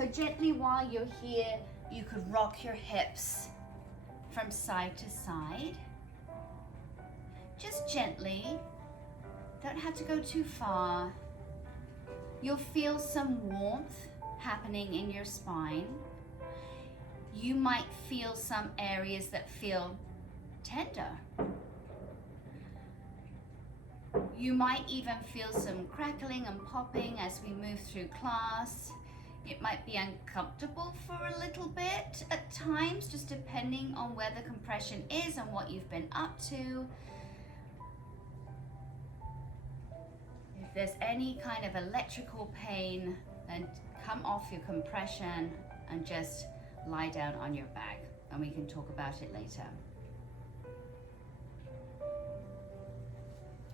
So gently while you're here, you could rock your hips from side to side. Just gently, don't have to go too far. You'll feel some warmth happening in your spine. You might feel some areas that feel tender. You might even feel some crackling and popping as we move through class. It might be uncomfortable for a little bit at times, just depending on where the compression is and what you've been up to. If there's any kind of electrical pain, then come off your compression and just lie down on your back, and we can talk about it later.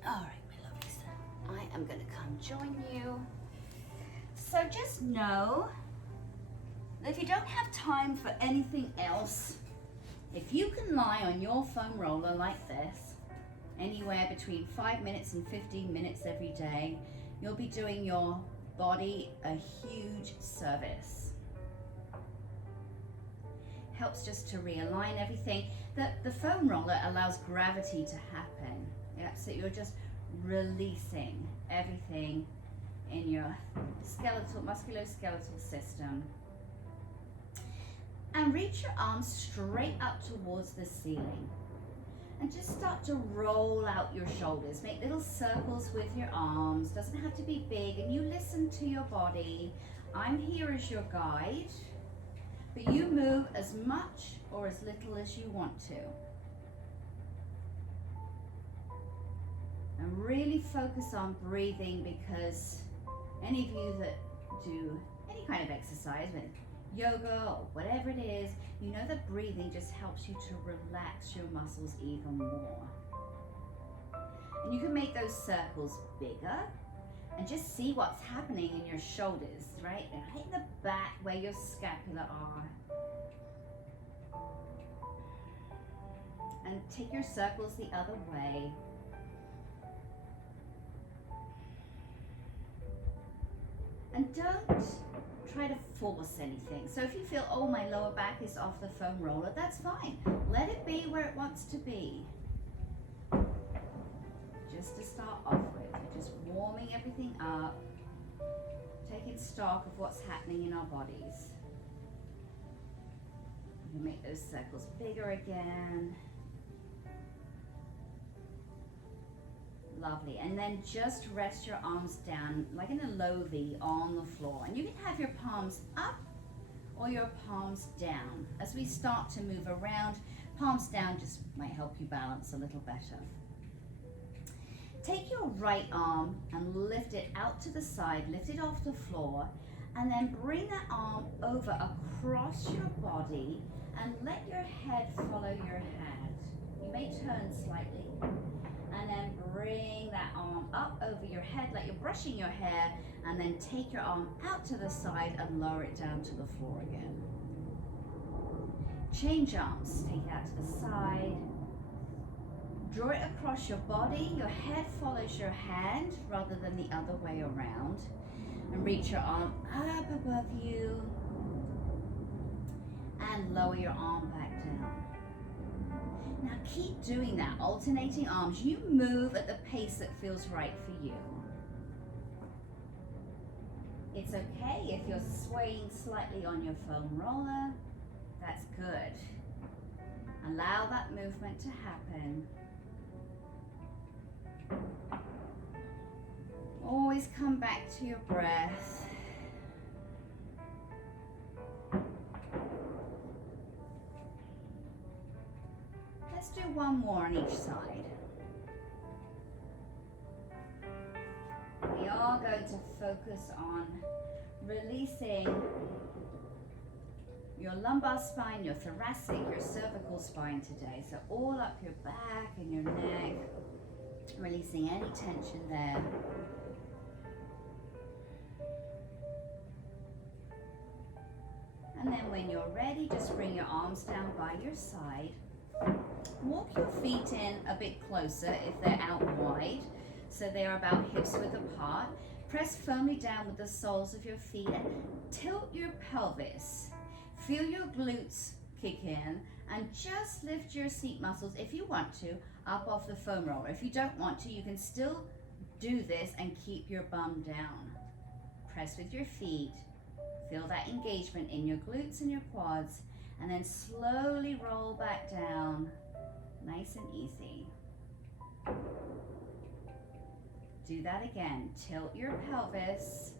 All right, my lovelies, I am going to come join you. So just know that if you don't have time for anything else, if you can lie on your foam roller like this, anywhere between 5 minutes and 15 minutes every day, you'll be doing your body a huge service. Helps just to realign everything. The foam roller allows gravity to happen. Yeah, so you're just releasing everything in your musculoskeletal system. And reach your arms straight up towards the ceiling. And just start to roll out your shoulders. Make little circles with your arms. Doesn't have to be big. And you listen to your body. I'm here as your guide. But you move as much or as little as you want to. And really focus on breathing, because any of you that do any kind of exercise, with yoga or whatever it is, you know that breathing just helps you to relax your muscles even more. And you can make those circles bigger and just see what's happening in your shoulders, right? And right in the back where your scapula are. And take your circles the other way. And don't try to force anything. So if you feel, oh, my lower back is off the foam roller, that's fine. Let it be where it wants to be. Just to start off with, we're just warming everything up, taking stock of what's happening in our bodies. You can make those circles bigger again. Lovely. And then just rest your arms down like in a low V on the floor. And you can have your palms up or your palms down. As we start to move around, palms down just might help you balance a little better. Take your right arm and lift it out to the side, lift it off the floor, and then bring that arm over across your body and let your head follow your hand. You may turn slightly. And then bring that arm up over your head like you're brushing your hair, and then take your arm out to the side and lower it down to the floor again. Change arms, take it out to the side. Draw it across your body, your head follows your hand rather than the other way around. And reach your arm up above you and lower your arm back down. Now keep doing that, alternating arms. You move at the pace that feels right for you. It's okay if you're swaying slightly on your foam roller. That's good. Allow that movement to happen. Always come back to your breath. Let's do one more on each side. We are going to focus on releasing your lumbar spine, your thoracic, your cervical spine today. So all up your back and your neck, releasing any tension there. And then when you're ready, just bring your arms down by your side. Walk your feet in a bit closer if they're out wide, so they're about hips width apart. Press firmly down with the soles of your feet and tilt your pelvis. Feel your glutes kick in and just lift your seat muscles, if you want to, up off the foam roller. If you don't want to, you can still do this and keep your bum down. Press with your feet. Feel that engagement in your glutes and your quads, and then slowly roll back down, nice and easy. Do that again. Tilt your pelvis.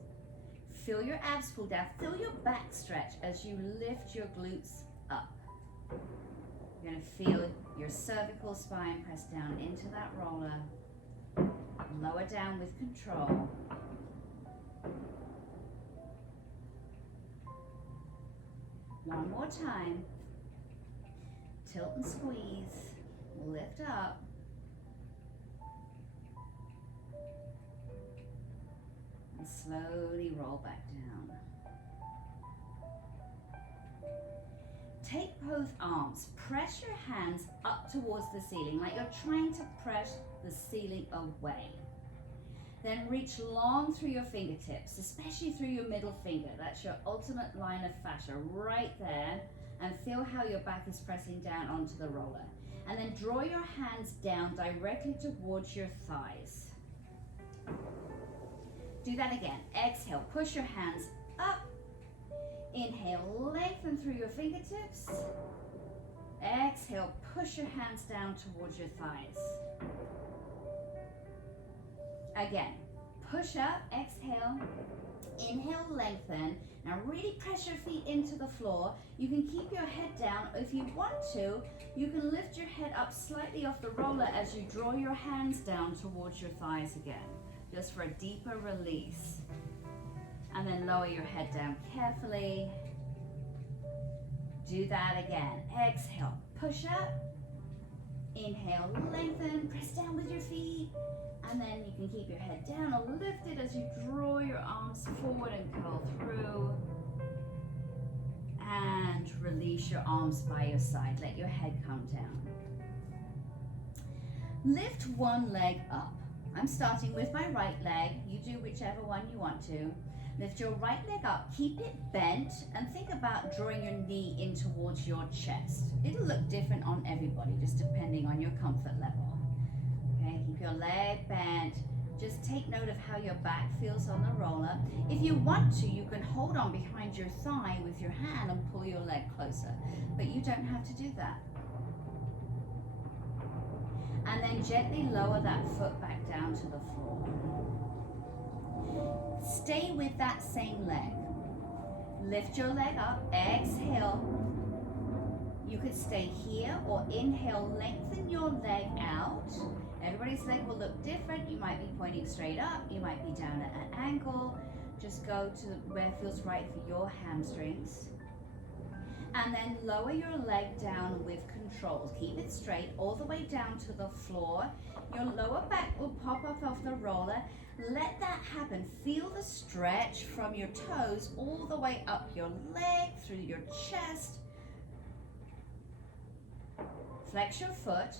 Feel your abs pull down. Feel your back stretch as you lift your glutes up. You're going to feel your cervical spine press down into that roller. Lower down with control. One more time. Tilt and squeeze. Lift up. And slowly roll back down. Take both arms. Press your hands up towards the ceiling, like you're trying to press the ceiling away. Then reach long through your fingertips, especially through your middle finger. That's your ultimate line of fascia right there. And feel how your back is pressing down onto the roller. And then draw your hands down directly towards your thighs. Do that again. Exhale, push your hands up. Inhale, lengthen through your fingertips. Exhale, push your hands down towards your thighs. Again, push up, exhale, inhale, lengthen. Now really press your feet into the floor. You can keep your head down. If you want to, you can lift your head up slightly off the roller as you draw your hands down towards your thighs again, just for a deeper release. And then lower your head down carefully. Do that again. Exhale, push up. Inhale, lengthen, press down with your feet. And then you can keep your head down or lift it as you draw your arms forward and curl through. And release your arms by your side. Let your head come down. Lift one leg up. I'm starting with my right leg. You do whichever one you want to. Lift your right leg up, keep it bent, and think about drawing your knee in towards your chest. It'll look different on everybody, just depending on your comfort level. Okay, keep your leg bent. Just take note of how your back feels on the roller. If you want to, you can hold on behind your thigh with your hand and pull your leg closer, but you don't have to do that. And then gently lower that foot back down to the floor. Stay with that same leg. Lift your leg up, exhale. You could stay here or inhale, lengthen your leg out. Everybody's leg will look different. You might be pointing straight up, you might be down at an angle. Just go to where it feels right for your hamstrings. And then lower your leg down with control. Keep it straight all the way down to the floor. Your lower back will pop up off the roller. Let that happen. Feel the stretch from your toes all the way up your leg, through your chest. Flex your foot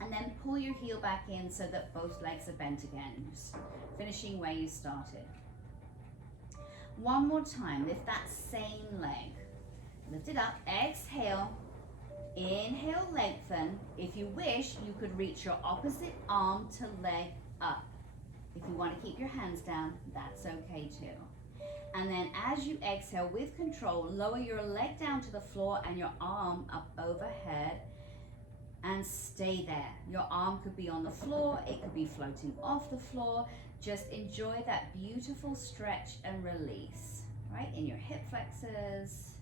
and then pull your heel back in so that both legs are bent again. Just finishing where you started. One more time, lift that same leg. Lift it up, exhale, inhale, lengthen. If you wish, you could reach your opposite arm to leg up. If you want to keep your hands down, that's okay too. And then as you exhale with control, lower your leg down to the floor and your arm up overhead and stay there. Your arm could be on the floor, it could be floating off the floor. Just enjoy that beautiful stretch and release, right? In your hip flexors.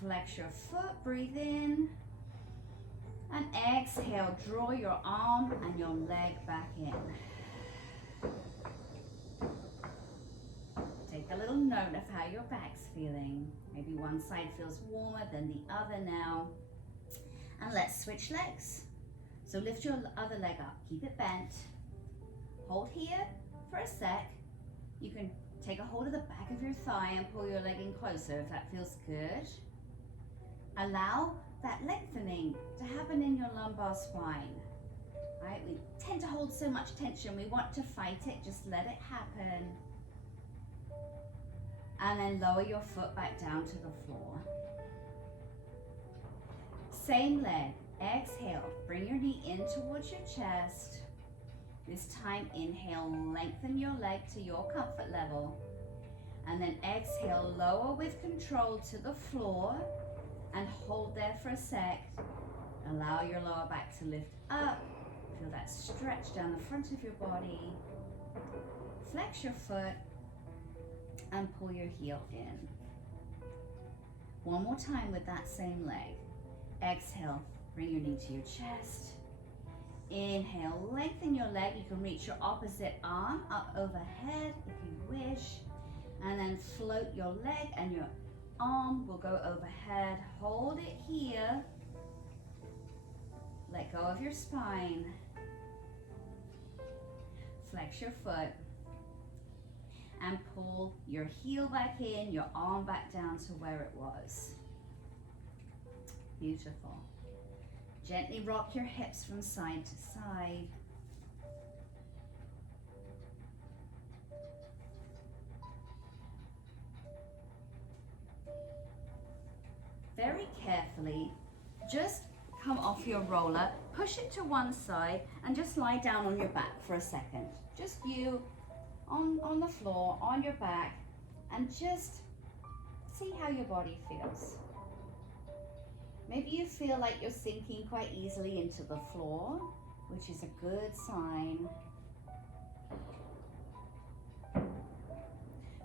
Flex your foot, breathe in. And exhale, draw your arm and your leg back in. Take a little note of how your back's feeling. Maybe one side feels warmer than the other now. And let's switch legs. So lift your other leg up, keep it bent. Hold here for a sec. You can take a hold of the back of your thigh and pull your leg in closer if that feels good. Allow that lengthening to happen in your lumbar spine. right? We tend to hold so much tension. We want to fight it. Just let it happen. And then lower your foot back down to the floor. Same leg. Exhale. Bring your knee in towards your chest. This time, inhale, lengthen your leg to your comfort level. And then exhale, lower with control to the floor and hold there for a sec. Allow your lower back to lift up. Feel that stretch down the front of your body. Flex your foot and pull your heel in. One more time with that same leg. Exhale, bring your knee to your chest. Inhale, lengthen your leg. You can reach your opposite arm up overhead if you wish. And then float your leg and your arm will go overhead. Hold it here. Let go of your spine. Flex your foot. And pull your heel back in, your arm back down to where it was. Beautiful. Gently rock your hips from side to side. Very carefully, just come off your roller, push it to one side, and just lie down on your back for a second. Just you on the floor, on your back, and just see how your body feels. Maybe you feel like you're sinking quite easily into the floor, which is a good sign.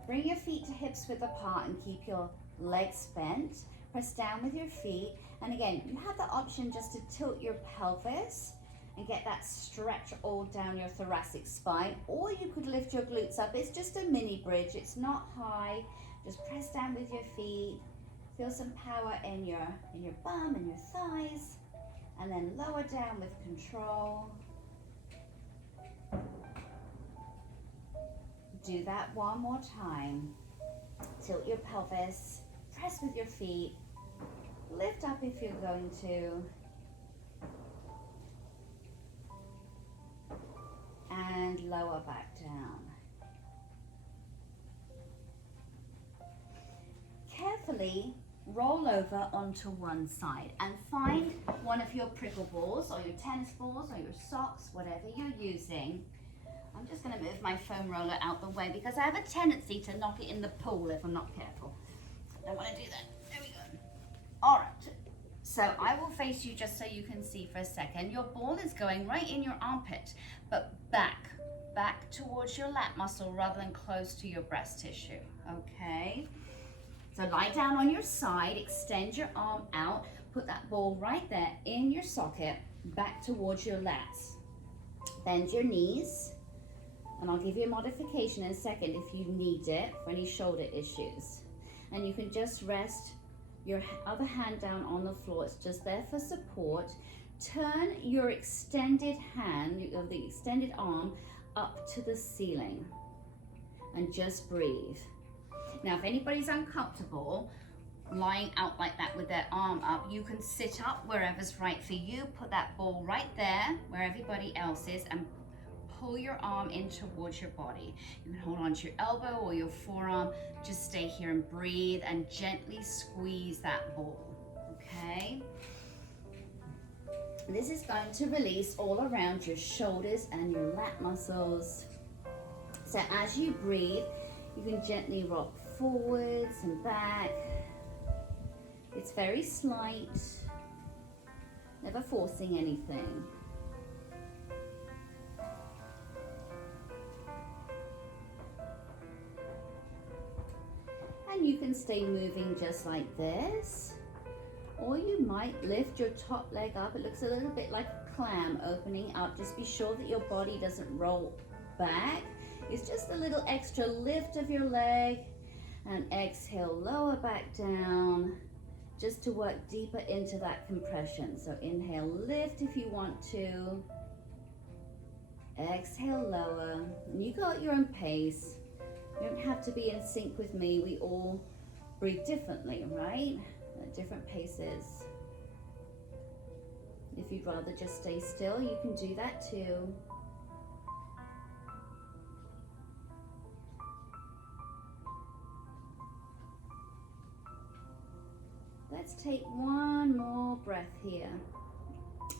Bring your feet to hips width apart and keep your legs bent. Press down with your feet. And again, you have the option just to tilt your pelvis and get that stretch all down your thoracic spine, or you could lift your glutes up. It's just a mini bridge, it's not high. Just press down with your feet. Feel some power in your bum and your thighs, and then lower down with control. Do that one more time. Tilt your pelvis, press with your feet, lift up if you're going to, and lower back down. Carefully roll over onto one side and find one of your prickle balls or your tennis balls or your socks, whatever you're using. I'm just going to move my foam roller out the way because I have a tendency to knock it in the pool if I'm not careful. I don't want to do that. There we go. All right. So I will face you just so you can see for a second. Your ball is going right in your armpit, but back towards your lat muscle rather than close to your breast tissue. Okay. So lie down on your side, extend your arm out, put that ball right there in your socket, back towards your lats. Bend your knees, and I'll give you a modification in a second if you need it for any shoulder issues. And you can just rest your other hand down on the floor, it's just there for support. Turn your extended hand, the extended arm, up to the ceiling, and just breathe. Now, if anybody's uncomfortable lying out like that with their arm up, you can sit up wherever's right for you. Put that ball right there where everybody else is and pull your arm in towards your body. You can hold on to your elbow or your forearm. Just stay here and breathe and gently squeeze that ball, okay? This is going to release all around your shoulders and your lat muscles. So as you breathe, you can gently rock forwards and back. It's very slight, never forcing anything. And you can stay moving just like this, or you might lift your top leg up. It looks a little bit like a clam opening up. Just be sure that your body doesn't roll back. It's just a little extra lift of your leg, and exhale, lower back down, just to work deeper into that compression. So inhale, lift if you want to. Exhale, lower. And you go at your own pace. You don't have to be in sync with me. We all breathe differently, right? At different paces. If you'd rather just stay still, you can do that too. Let's take one more breath here.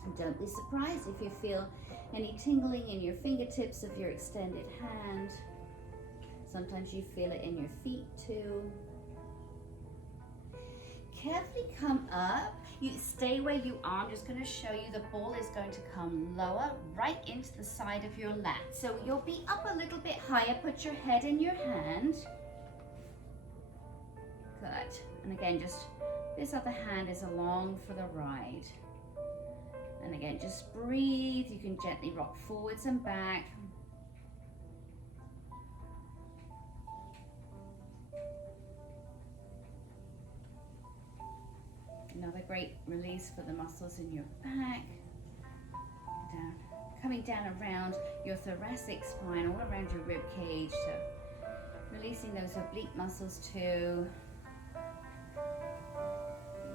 And don't be surprised if you feel any tingling in your fingertips of your extended hand. Sometimes you feel it in your feet too. Carefully come up. You stay where you are. I'm just going to show you the ball is going to come lower right into the side of your lat. So you'll be up a little bit higher. Put your head in your hand. Good. And again, just this other hand is along for the ride. And again, just breathe. You can gently rock forwards and back. Another great release for the muscles in your back. Down. Coming down around your thoracic spine, all around your rib cage. So releasing those oblique muscles too.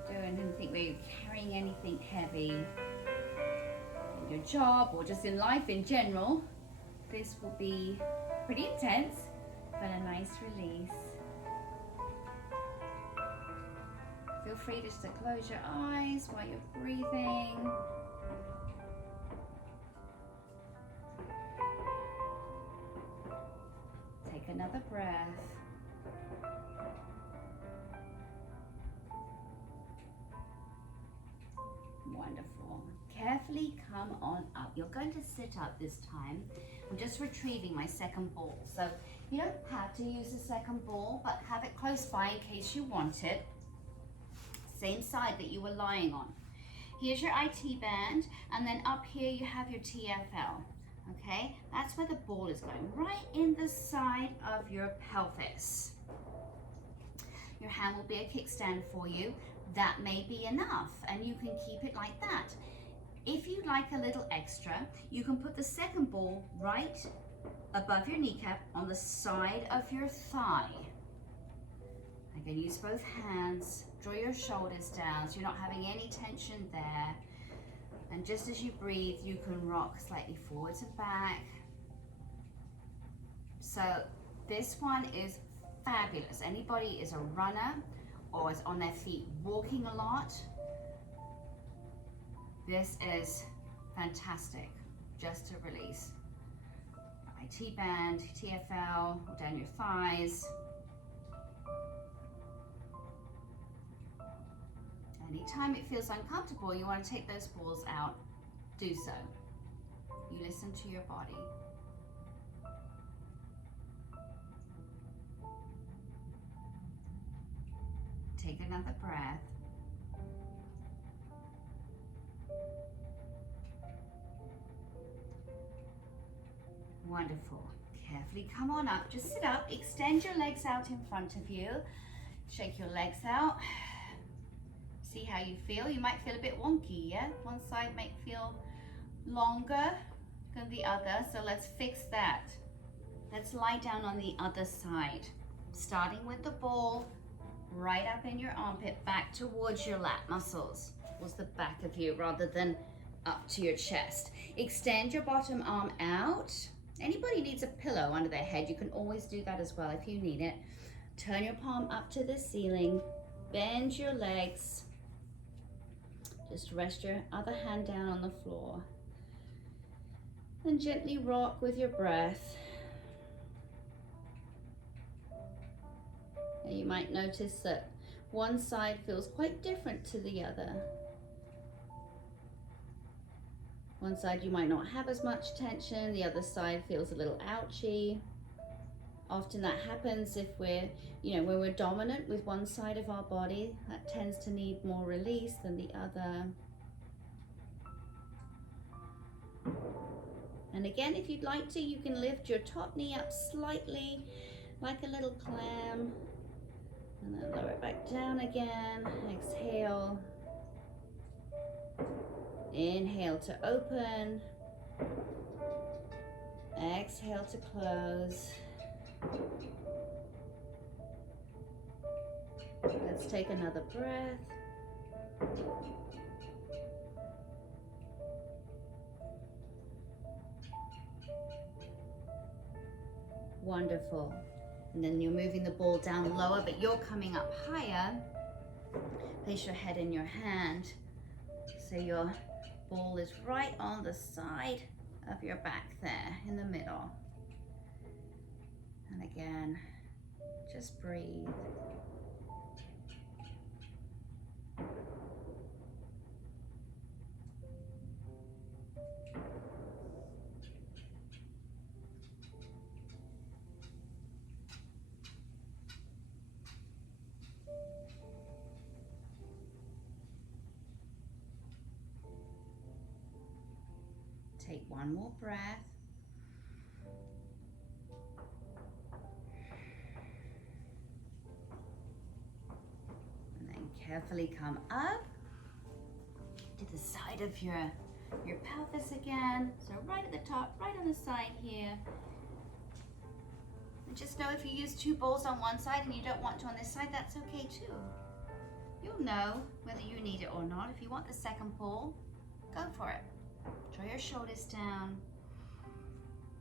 Doing anything where you're carrying anything heavy in your job or just in life in general. This will be pretty intense, but a nice release. Feel free just to close your eyes while you're breathing. Take another breath. Wonderful. Carefully come on up. You're going to sit up this time. I'm just retrieving my second ball. So you don't have to use the second ball, but have it close by in case you want it. Same side that you were lying on. Here's your IT band, and then up here you have your TFL. Okay, that's where the ball is going, right in the side of your pelvis. Your hand will be a kickstand for you. That may be enough, and you can keep it like that. If you'd like a little extra, you can put the second ball right above your kneecap on the side of your thigh. Again, use both hands, draw your shoulders down so you're not having any tension there. And just as you breathe, you can rock slightly forwards and back. So this one is fabulous. Anybody is a runner or is on their feet walking a lot, this is fantastic just to release. IT band, TFL, down your thighs. Anytime it feels uncomfortable, you want to take those balls out, do so. You listen to your body. Take another breath. Wonderful. Carefully come on up. Just sit up. Extend your legs out in front of you. Shake your legs out. See how you feel. You might feel a bit wonky, yeah? One side might feel longer than the other, so let's fix that. Let's lie down on the other side. Starting with the ball right up in your armpit, back towards your lat muscles, towards the back of you rather than up to your chest. Extend your bottom arm out. Anybody needs a pillow under their head, you can always do that as well if you need it. Turn your palm up to the ceiling, bend your legs. Just rest your other hand down on the floor and gently rock with your breath. And you might notice that one side feels quite different to the other. One side you might not have as much tension, the other side feels a little ouchy. Often that happens if we're, when we're dominant with one side of our body, that tends to need more release than the other. And again, if you'd like to, you can lift your top knee up slightly, like a little clam, and then lower it back down again. Exhale. Inhale to open. Exhale to close. Let's take another breath. Wonderful. And then you're moving the ball down lower, but you're coming up higher. Place your head in your hand. So your ball is right on the side of your back there, in the middle. And again, just breathe. Take one more breath. And then carefully come up to the side of your pelvis again. So right at the top, right on the side here. And just know if you use two balls on one side and you don't want to on this side, that's okay too. You'll know whether you need it or not. If you want the second ball, go for it. Draw your shoulders down.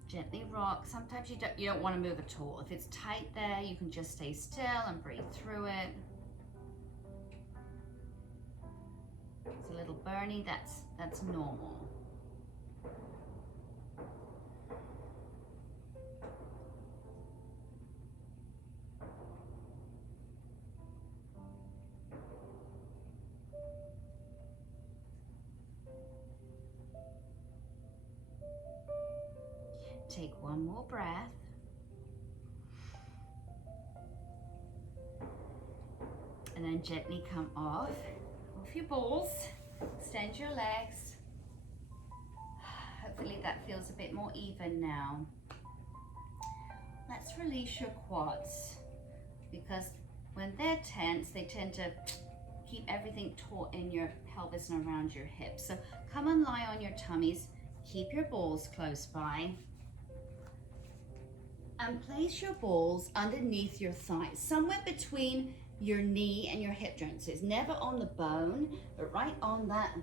Gently rock. Sometimes you don't want to move at all. If it's tight there, you can just stay still and breathe through it. It's a little burning, that's normal. Take one more breath. And then gently come off your balls. Extend your legs. Hopefully that feels a bit more even now. Let's release your quads, because when they're tense, they tend to keep everything taut in your pelvis and around your hips. So come and lie on your tummies. Keep your balls close by. And place your balls underneath your thighs, somewhere between your knee and your hip joint. So it's never on the bone, but right on that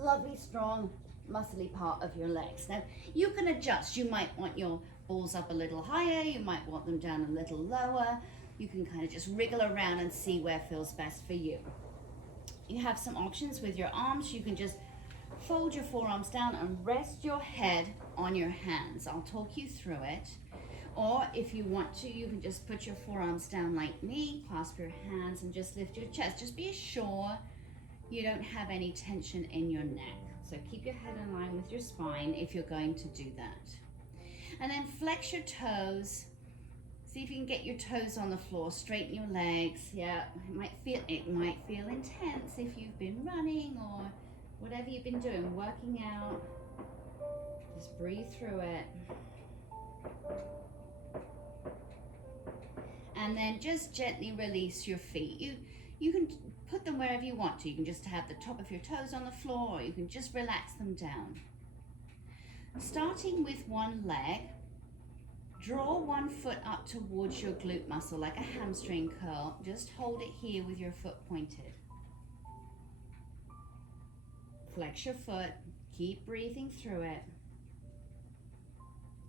lovely, strong, muscly part of your legs. Now, you can adjust. You might want your balls up a little higher. You might want them down a little lower. You can kind of just wriggle around and see where feels best for you. You have some options with your arms. You can just fold your forearms down and rest your head on your hands. I'll talk you through it. Or if you want to, you can just put your forearms down like me, clasp your hands and just lift your chest. Just be sure you don't have any tension in your neck. So keep your head in line with your spine if you're going to do that. And then flex your toes. See if you can get your toes on the floor, straighten your legs. Yeah, it might feel intense if you've been running or whatever you've been doing, working out. Just breathe through it. And then just gently release your feet. You can put them wherever you want to. You can just have the top of your toes on the floor, or you can just relax them down. Starting with one leg, draw one foot up towards your glute muscle like a hamstring curl. Just hold it here with your foot pointed. Flex your foot, keep breathing through it.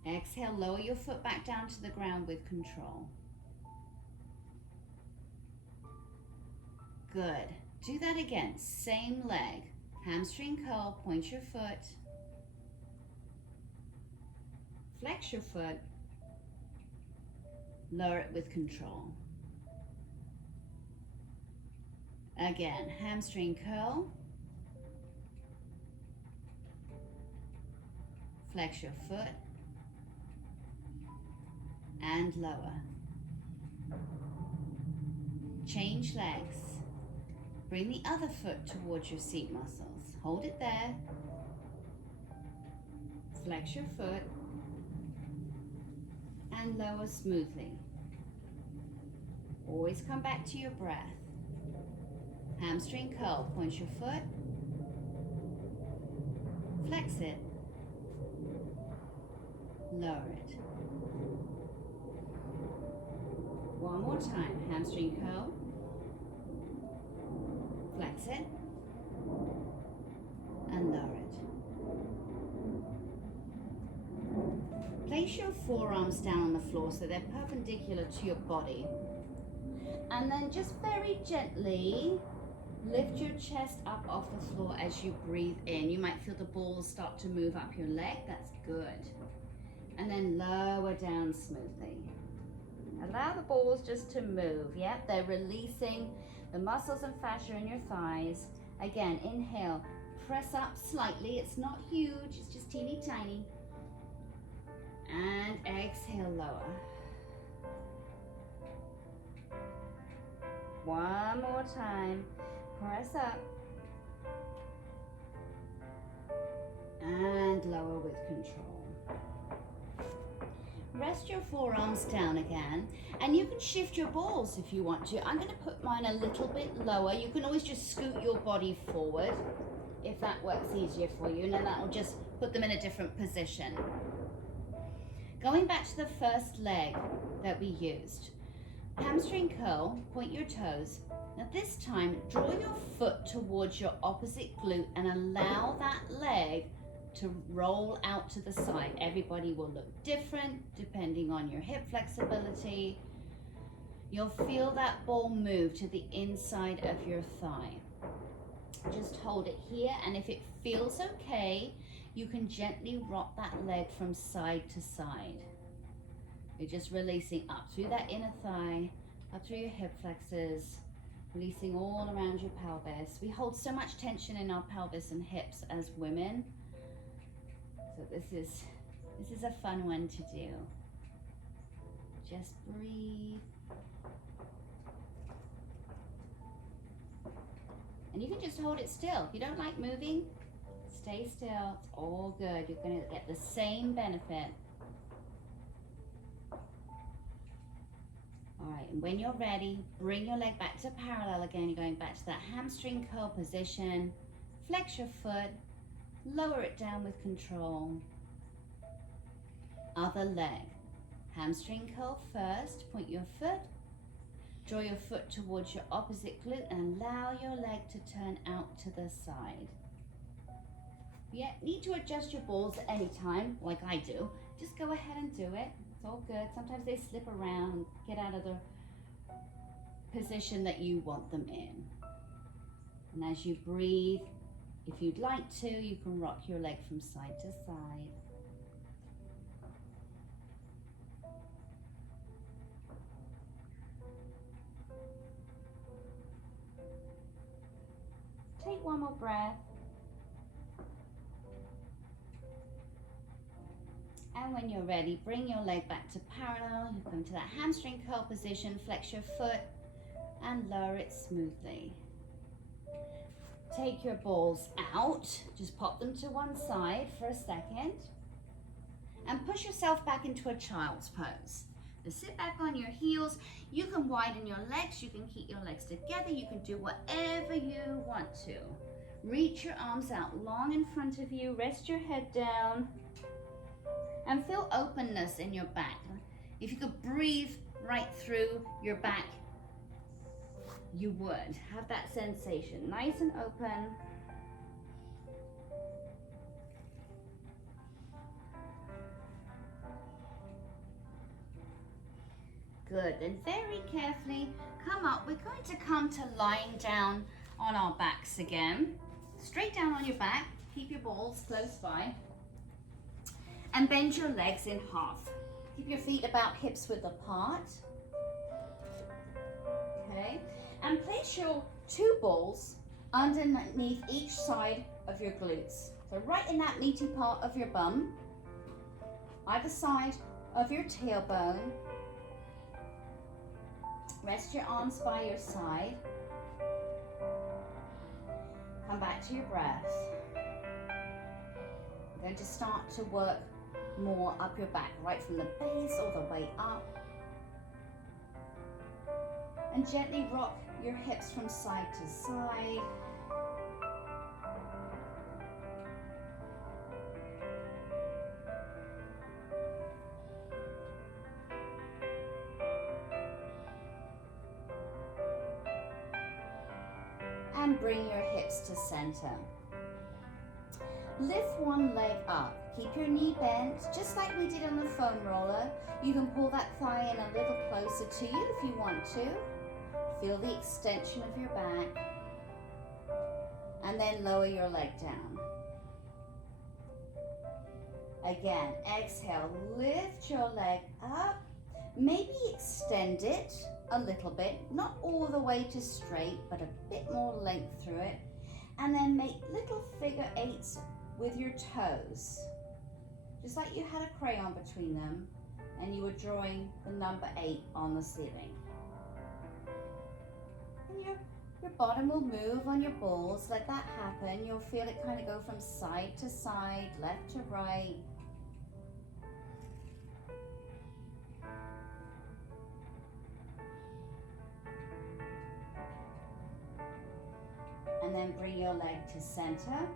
Exhale, lower your foot back down to the ground with control. Good. Do that again. Same leg. Hamstring curl, point your foot. Flex your foot. Lower it with control. Again, hamstring curl. Flex your foot. And lower. Change legs. Bring the other foot towards your seat muscles. Hold it there. Flex your foot. And lower smoothly. Always come back to your breath. Hamstring curl. Point your foot. Flex it. Lower it. One more time. Hamstring curl. Flex it. And lower it. place your forearms down on the floor so they're perpendicular to your body. And then just very gently lift your chest up off the floor as you breathe in. You might feel the balls start to move up your leg. That's good. And then lower down smoothly. Allow the balls just to move. Yep, they're releasing the muscles and fascia in your thighs. Again, inhale, press up slightly. It's not huge, it's just teeny tiny. And exhale, lower. One more time. Press up. And lower with control. Rest your forearms down again, and you can shift your balls if you want to. I'm going to put mine a little bit lower. You can always just scoot your body forward if that works easier for you, and then that will just put them in a different position. Going back to the first leg that we used. Hamstring curl, point your toes. Now this time, draw your foot towards your opposite glute and allow that leg to roll out to the side. Everybody will look different depending on your hip flexibility. You'll feel that ball move to the inside of your thigh. Just hold it here, and if it feels okay, you can gently rock that leg from side to side. You're just releasing up through that inner thigh, up through your hip flexors, releasing all around your pelvis. We hold so much tension in our pelvis and hips as women. So this is a fun one to do. Just breathe. And you can just hold it still. If you don't like moving, stay still. It's all good. You're going to get the same benefit. All right, and when you're ready, bring your leg back to parallel again. You're going back to that hamstring curl position. Flex your foot, lower it down with control. Other leg. Hamstring curl first, point your foot. Draw your foot towards your opposite glute and allow your leg to turn out to the side. You need to adjust your balls at any time, like I do. Just go ahead and do it. It's all good. Sometimes they slip around, get out of the position that you want them in. And as you breathe, if you'd like to, you can rock your leg from side to side. Take one more breath. And when you're ready, bring your leg back to parallel. You come to that hamstring curl position, flex your foot and lower it smoothly. Take your balls out, just pop them to one side for a second and push yourself back into a child's pose. So sit back on your heels. You can widen your legs, you can keep your legs together, you can do whatever you want to. Reach your arms out long in front of you, rest your head down, and feel openness in your back. If you could breathe right through your back, you would. Have that sensation, nice and open. Good, and very carefully come up. We're going to come to lying down on our backs again. Straight down on your back, keep your balls close by. And bend your legs in half. Keep your feet about hips width apart. Okay, and place your two balls underneath each side of your glutes. So right in that meaty part of your bum, either side of your tailbone. Rest your arms by your side. Come back to your breath. We're going to start to work more up your back, right from the base all the way up. And gently rock your hips from side to side. And bring your hips to center. Lift one leg up. Keep your knee bent, just like we did on the foam roller. You can pull that thigh in a little closer to you if you want to. Feel the extension of your back. And then lower your leg down. Again, exhale, lift your leg up. Maybe extend it a little bit, not all the way to straight, but a bit more length through it. And then make little figure eights with your toes. Just like you had a crayon between them and you were drawing the number 8 on the ceiling. And your bottom will move on your balls. Let that happen. You'll feel it kind of go from side to side, left to right. And then bring your leg to center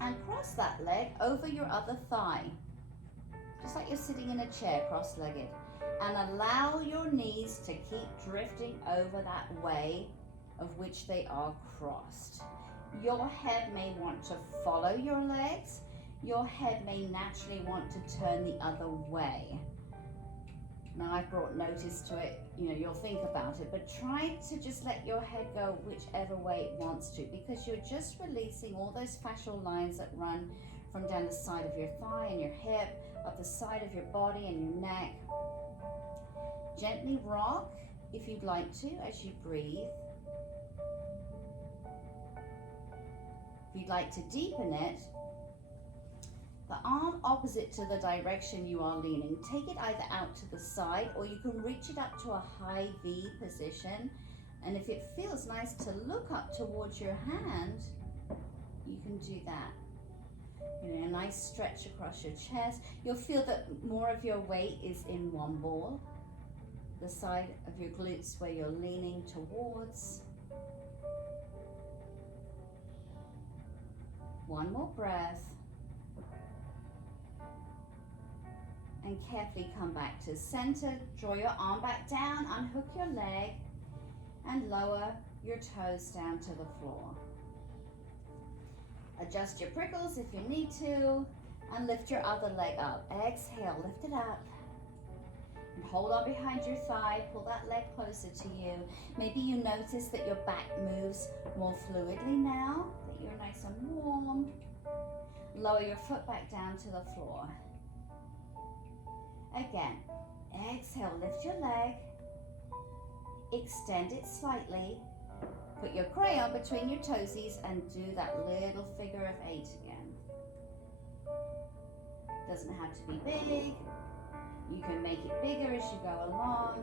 and cross that leg over your other thigh. Just like you're sitting in a chair, cross-legged. And allow your knees to keep drifting over that way of which they are crossed. Your head may want to follow your legs. Your head may naturally want to turn the other way. Now I've brought notice to it, you'll think about it, but try to just let your head go whichever way it wants to, because you're just releasing all those fascial lines that run from down the side of your thigh and your hip, up the side of your body and your neck. Gently rock if you'd like to as you breathe. If you'd like to deepen it, the arm opposite to the direction you are leaning, take it either out to the side or you can reach it up to a high V position. And if it feels nice to look up towards your hand, you can do that. A nice stretch across your chest. You'll feel that more of your weight is in one ball, the side of your glutes where you're leaning towards. One more breath. And carefully come back to center. Draw your arm back down, unhook your leg, and lower your toes down to the floor. Adjust your prickles if you need to, and lift your other leg up. Exhale, lift it up. And hold on behind your thigh, pull that leg closer to you. Maybe you notice that your back moves more fluidly now, that you're nice and warm. Lower your foot back down to the floor. Again, exhale, lift your leg, extend it slightly, put your crayon between your toesies and do that little figure of 8 again. Doesn't have to be big, you can make it bigger as you go along.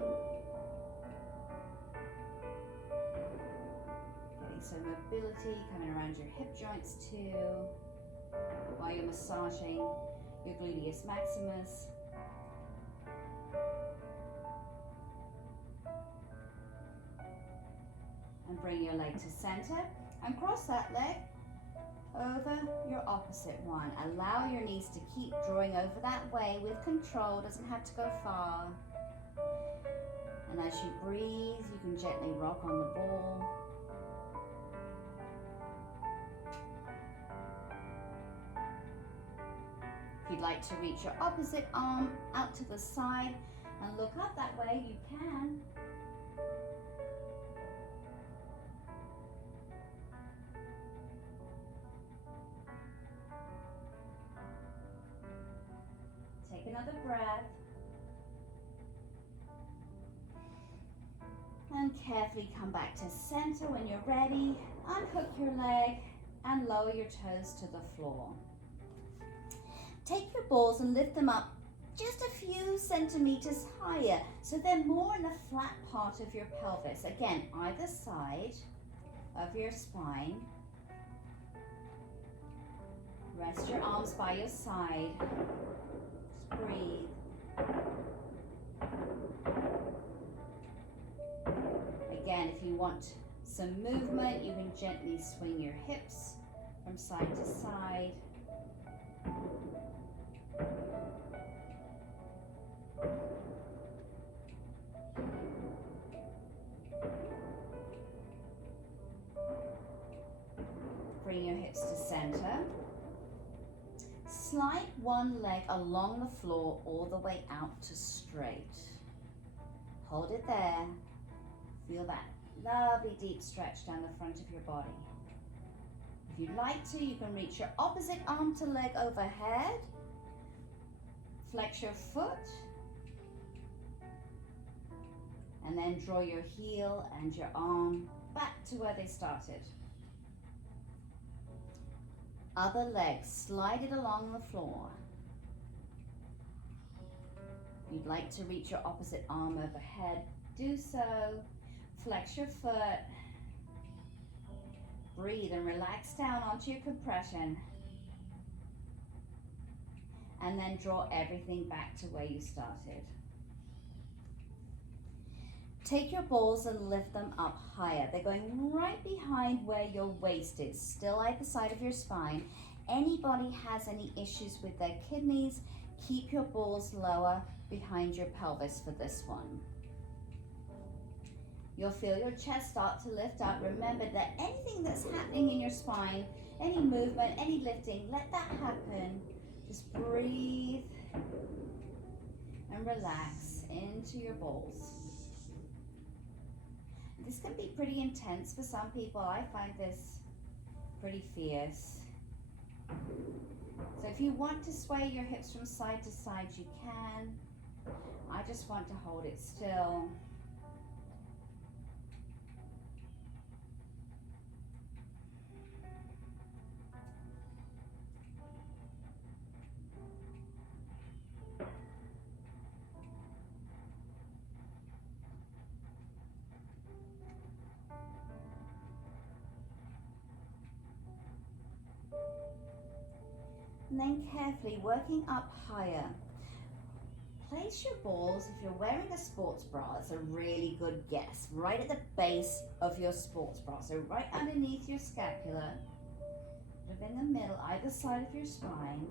Getting some mobility coming around your hip joints too, while you're massaging your gluteus maximus. And bring your leg to center and cross that leg over your opposite one. Allow your knees to keep drawing over that way with control, doesn't have to go far. And as you breathe, you can gently rock on the ball. If you'd like to reach your opposite arm out to the side and look up that way, you can. Take another breath. And carefully come back to center when you're ready. Unhook your leg and lower your toes to the floor. Take your balls and lift them up just a few centimeters higher so they're more in the flat part of your pelvis. Again, either side of your spine. Rest your arms by your side. Just breathe. Again, if you want some movement, you can gently swing your hips from side to side. Bring your hips to center. slide one leg along the floor all the way out to straight. Hold it there. Feel that lovely deep stretch down the front of your body. If you'd like to, you can reach your opposite arm to leg overhead. Flex your foot. And then draw your heel and your arm back to where they started. Other leg, slide it along the floor. If you'd like to reach your opposite arm overhead, do so. Flex your foot. Breathe and relax down onto your compression. And then draw everything back to where you started. Take your balls and lift them up higher. They're going right behind where your waist is, still either side of your spine. Anybody has any issues with their kidneys, keep your balls lower behind your pelvis for this one. You'll feel your chest start to lift up. Remember that anything that's happening in your spine, any movement, any lifting, let that happen. Just breathe and relax into your balls. This can be pretty intense for some people. I find this pretty fierce. So if you want to sway your hips from side to side, you can. I just want to hold it still. And then carefully working up higher. Place your balls, if you're wearing a sports bra, it's a really good guess, right at the base of your sports bra. So right underneath your scapula, sort of in the middle, either side of your spine.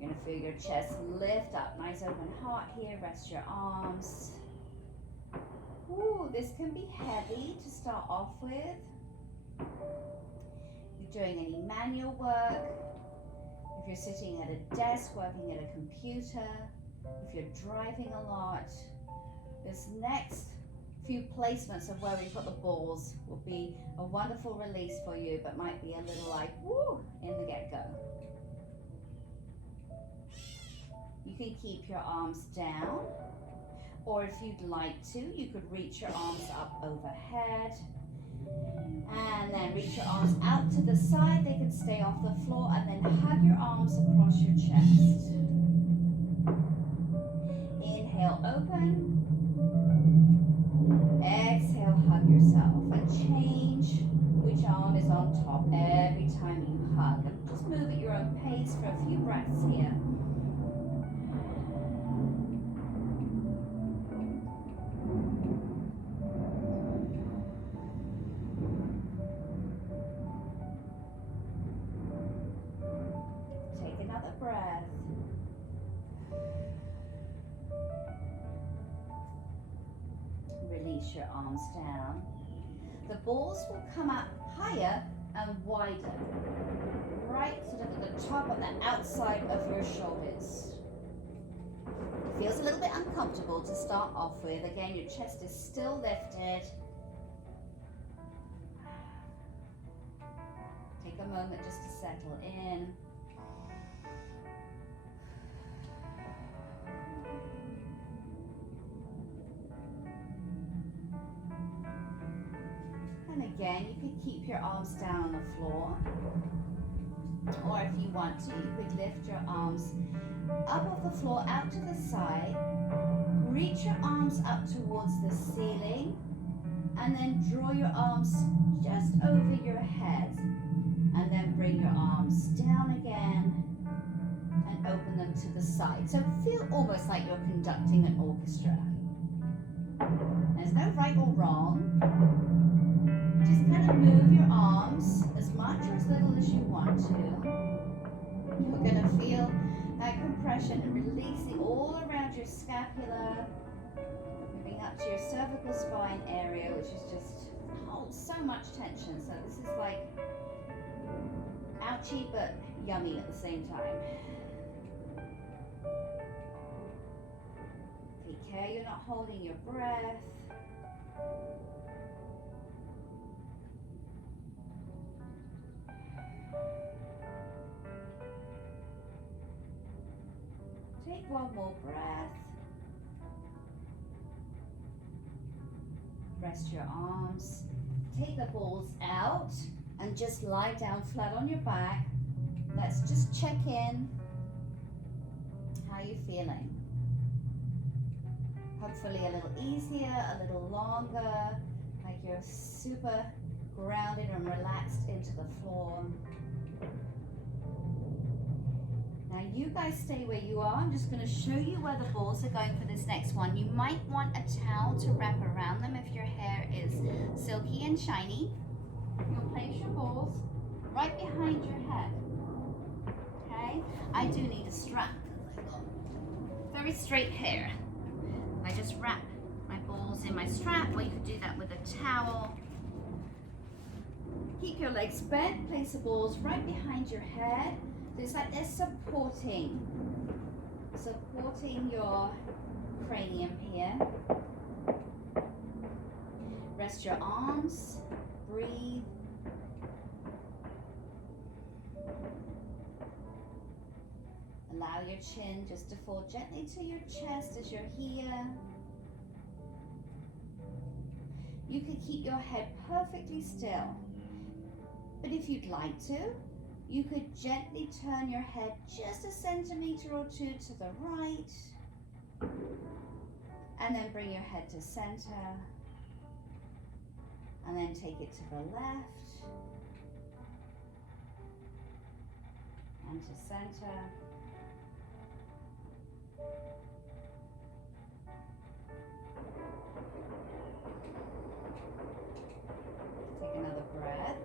You're gonna feel your chest lift up, nice open heart here, rest your arms. Ooh, this can be heavy to start off with. If you're doing any manual work, if you're sitting at a desk, working at a computer, if you're driving a lot, this next few placements of where we put the balls will be a wonderful release for you, but might be a little like, woo, in the get-go. You can keep your arms down, or if you'd like to, you could reach your arms up overhead. And then reach your arms out to the side, they can stay off the floor, and then hug your arms across your chest. Inhale, open. Exhale, hug yourself, and change which arm is on top every time you hug. And just move at your own pace for a few breaths here. Breath. Release your arms down. The balls will come up higher and wider, right sort of at the top of the outside of your shoulders. It feels a little bit uncomfortable to start off with. Again, your chest is still lifted. Take a moment just to settle in. And again, you could keep your arms down on the floor, or if you want to, you could lift your arms up off the floor, out to the side, reach your arms up towards the ceiling, and then draw your arms just over your head, and then bring your arms down again, and open them to the side. So feel almost like you're conducting an orchestra. There's no right or wrong. Just kind of move your arms as much or as little as you want to. You're going to feel that compression and releasing all around your scapula, moving up to your cervical spine area, which is just holds so much tension. So this is like Ouchy, but yummy at the same time. Take care you're not holding your breath. Take one more breath. Rest your arms. Take the balls out and just lie down flat on your back. Let's just check in. How are you feeling? Hopefully a little easier, a little longer, like you're super grounded and relaxed into the floor. Now you guys stay where you are. I'm just going to show you where the balls are going for this next one. You might want a towel to wrap around them if your hair is silky and shiny. You'll place your balls right behind your head. Okay? I do need a strap because I've got very straight hair. I just wrap my balls in my strap, or you could do that with a towel. Keep your legs bent, place the balls right behind your head. So it's like they're supporting your cranium here. Rest your arms, breathe. Allow your chin just to fall gently to your chest as you're here. You can keep your head perfectly still, but if you'd like to, you could gently turn your head just a centimeter or two to the right, and then bring your head to center, and then take it to the left, and to center. Take another breath.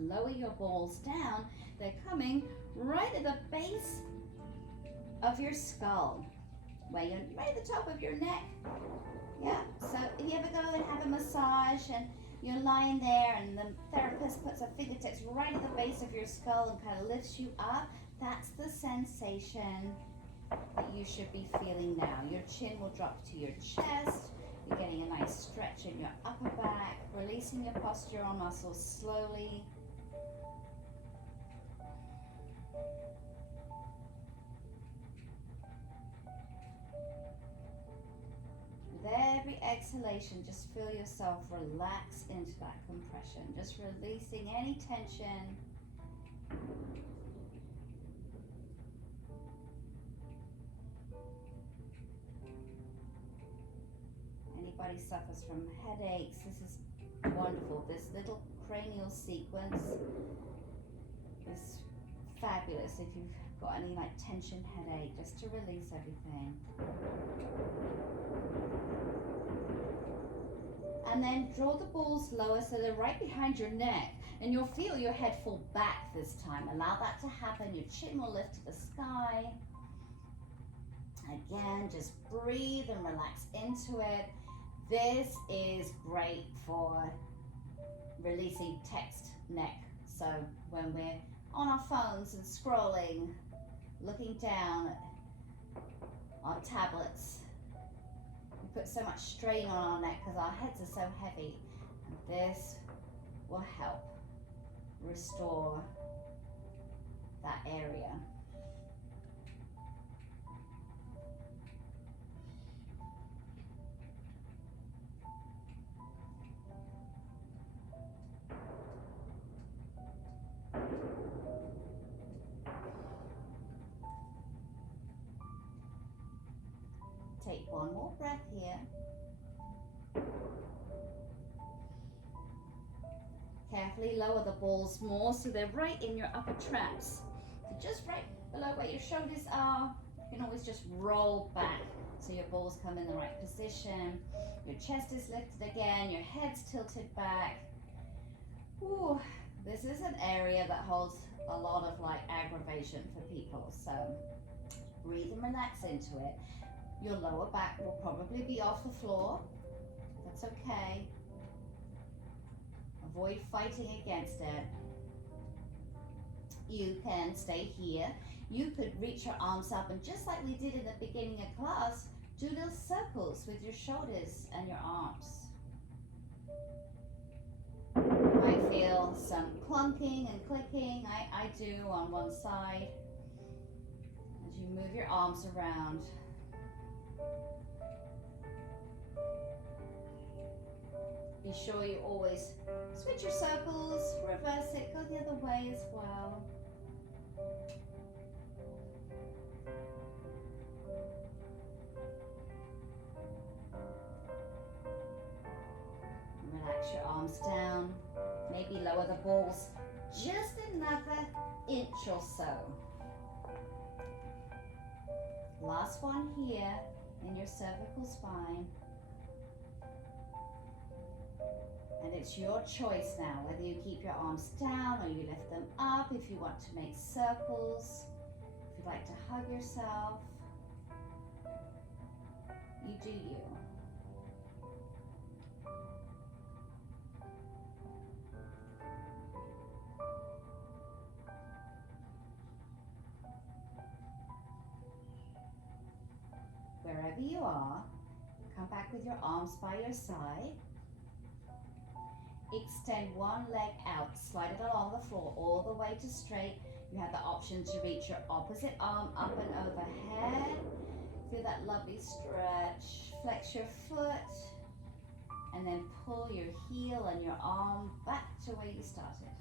Lower your balls down. They're coming right at the base of your skull, where you're right at the top of your neck. Yeah, so if you ever go and have a massage and you're lying there and the therapist puts her fingertips right at the base of your skull and kind of lifts you up, that's the sensation that you should be feeling now. Your chin will drop to your chest. You're getting a nice stretch in your upper back, releasing your postural muscles slowly. With every exhalation, just feel yourself relax into that compression, just releasing any tension. Anybody suffers from headaches, this is wonderful. This little cranial sequence is fabulous if you've got any like tension headache, just to release everything. And then draw the balls lower so they're right behind your neck, and you'll feel your head fall back this time. Allow that to happen. Your chin will lift to the sky. Again, just breathe and relax into it. This is great for releasing text neck. So when we're on our phones and scrolling, looking down at our tablets, we put so much strain on our neck because our heads are so heavy. And this will help restore that area. Take one more breath here. Carefully lower the balls more so they're right in your upper traps. So just right below where your shoulders are. You can always just roll back so your balls come in the right position. Your chest is lifted again, your head's tilted back. Ooh, this is an area that holds a lot of like aggravation for people. So breathe and relax into it. Your lower back will probably be off the floor. It's okay. Avoid fighting against it. You can stay here. You could reach your arms up and just like we did in the beginning of class, do little circles with your shoulders and your arms. You might feel some clunking and clicking. I do on one side as you move your arms around. Be sure you always switch your circles, reverse it, go the other way as well. Relax your arms down. Maybe lower the balls just another inch or so. Last one here in your cervical spine. And it's your choice now, whether you keep your arms down or you lift them up, if you want to make circles, if you'd like to hug yourself. You do you. Wherever you are, come back with your arms by your side. Extend one leg out, slide it along the floor all the way to straight. You have the option to reach your opposite arm up and overhead. Feel that lovely stretch. Flex your foot and then pull your heel and your arm back to where you started.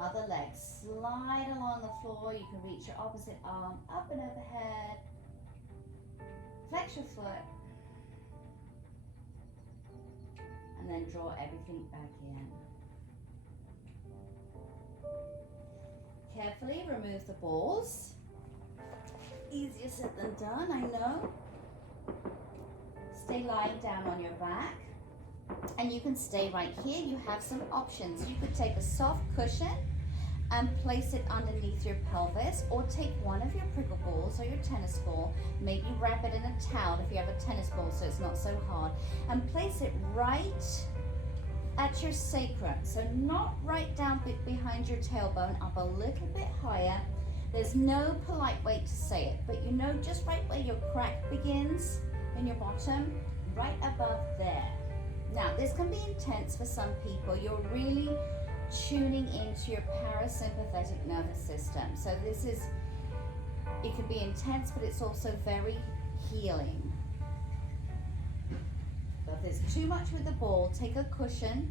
Other leg, slide along the floor. You can reach your opposite arm up and overhead. Flex your foot. And then draw everything back in. Carefully remove the balls. Easier said than done, I know. Stay lying down on your back. And you can stay right here. You have some options. You could take a soft cushion and place it underneath your pelvis, or take one of your prickle balls or your tennis ball, maybe wrap it in a towel if you have a tennis ball so it's not so hard, and place it right at your sacrum. So not right down behind your tailbone, up a little bit higher. There's no polite way to say it, but you know, just right where your crack begins in your bottom, right above there. Now, this can be intense for some people. You're really tuning into your parasympathetic nervous system. So it can be intense, but it's also very healing. But if there's too much with the ball, take a cushion,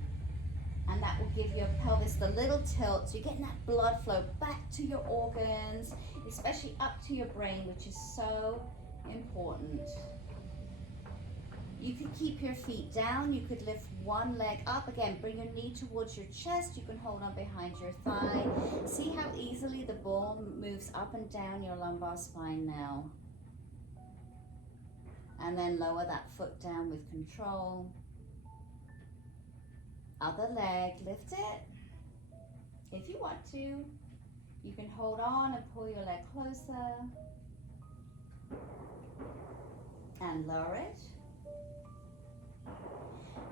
and that will give your pelvis the little tilt, so you're getting that blood flow back to your organs, especially up to your brain, which is so important. You could keep your feet down. You could lift one leg up. Again, bring your knee towards your chest. You can hold on behind your thigh. See how easily the ball moves up and down your lumbar spine now. And then lower that foot down with control. Other leg, lift it. If you want to, you can hold on and pull your leg closer. And lower it.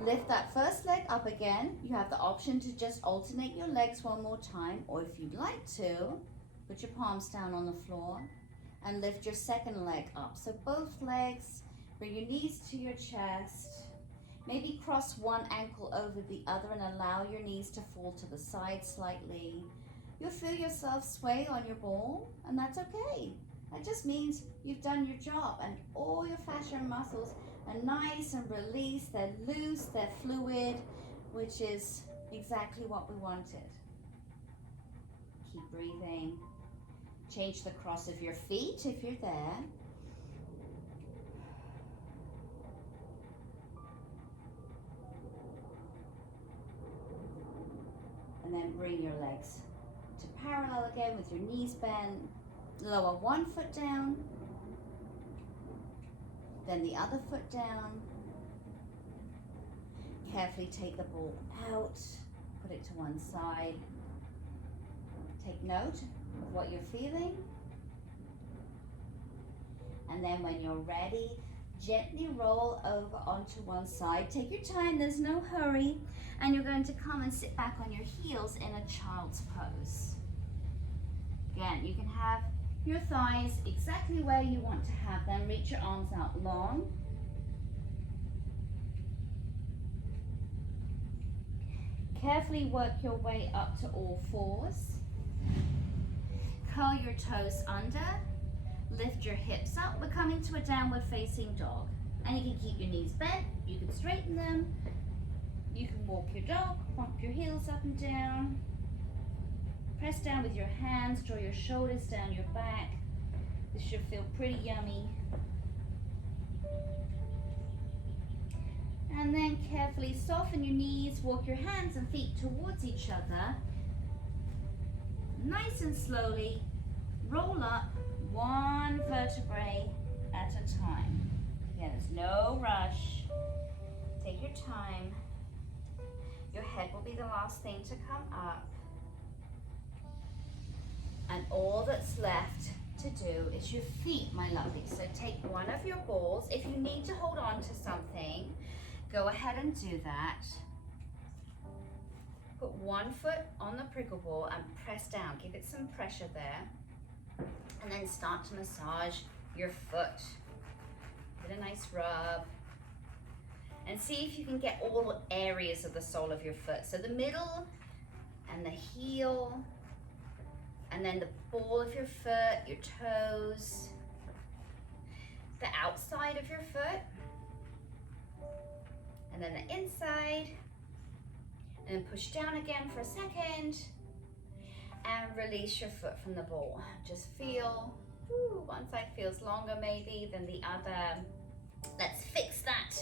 Lift that first leg up again. You have the option to just alternate your legs one more time, or if you'd like to, put your palms down on the floor and lift your second leg up. So both legs, bring your knees to your chest. Maybe cross one ankle over the other and allow your knees to fall to the side slightly. You'll feel yourself sway on your ball, and that's okay. That just means you've done your job, and all your fascia and muscles are nice and released. They're loose, they're fluid, which is exactly what we wanted. Keep breathing. Change the cross of your feet if you're there. And then bring your legs to parallel again with your knees bent. Lower one foot down, then the other foot down. Carefully take the ball out, put it to one side. Take note of what you're feeling. And then when you're ready, Gently roll over onto one side. Take your time, there's no hurry. And you're going to come and sit back on your heels in a child's pose. Again, you can have your thighs exactly where you want to have them. Reach your arms out long. Carefully work your way up to all fours. Curl your toes under. Lift your hips up. We're coming to a downward facing dog. And you can keep your knees bent. You can straighten them. You can walk your dog. Bump your heels up and down. Press down with your hands. Draw your shoulders down your back. This should feel pretty yummy. And then carefully soften your knees, walk your hands and feet towards each other. Nice and slowly, roll up one vertebrae at a time. Again, there's no rush. Take your time. Your head will be the last thing to come up. And all that's left to do is your feet, my lovely. So take one of your balls. If you need to hold on to something, go ahead and do that. Put one foot on the prickle ball and press down. Give it some pressure there. And then start to massage your foot. Give it a nice rub. And see if you can get all areas of the sole of your foot. So the middle and the heel, and then the ball of your foot, your toes, the outside of your foot, and then the inside, and then push down again for a second, and release your foot from the ball. Just feel, one side feels longer maybe than the other. Let's fix that.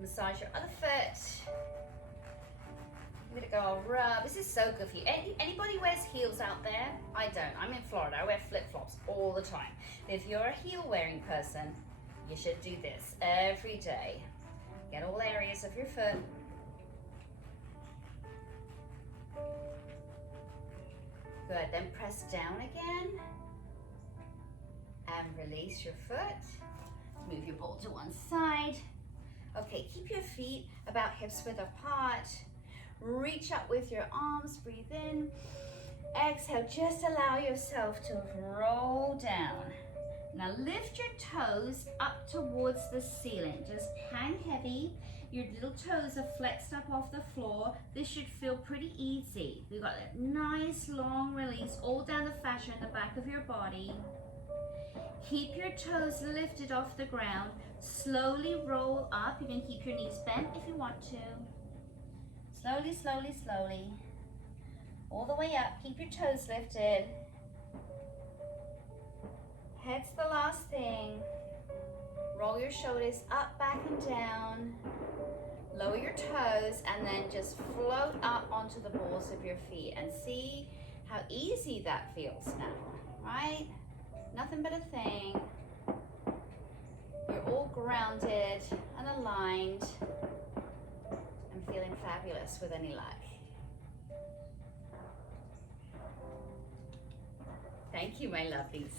Massage your other foot. Give it a go, rub. This is so good for you. Anybody wears heels out there? I don't. I'm in Florida. I wear flip-flops all the time. If you're a heel-wearing person, you should do this every day. Get all areas of your foot. Good. Then press down again. And release your foot. Move your ball to one side. Okay, keep your feet about hips width apart. Reach up with your arms, breathe in. Exhale, just allow yourself to roll down. Now lift your toes up towards the ceiling. Just hang heavy. Your little toes are flexed up off the floor. This should feel pretty easy. We've got that nice long release all down the fascia in the back of your body. Keep your toes lifted off the ground. Slowly roll up. You can keep your knees bent if you want to. Slowly, slowly, slowly. All the way up. Keep your toes lifted. Head's the last thing. Roll your shoulders up, back, and down. Lower your toes and then just float up onto the balls of your feet and see how easy that feels now, right? Nothing but a thing. You're all grounded and aligned and feeling fabulous with any luck. Thank you, my lovelies.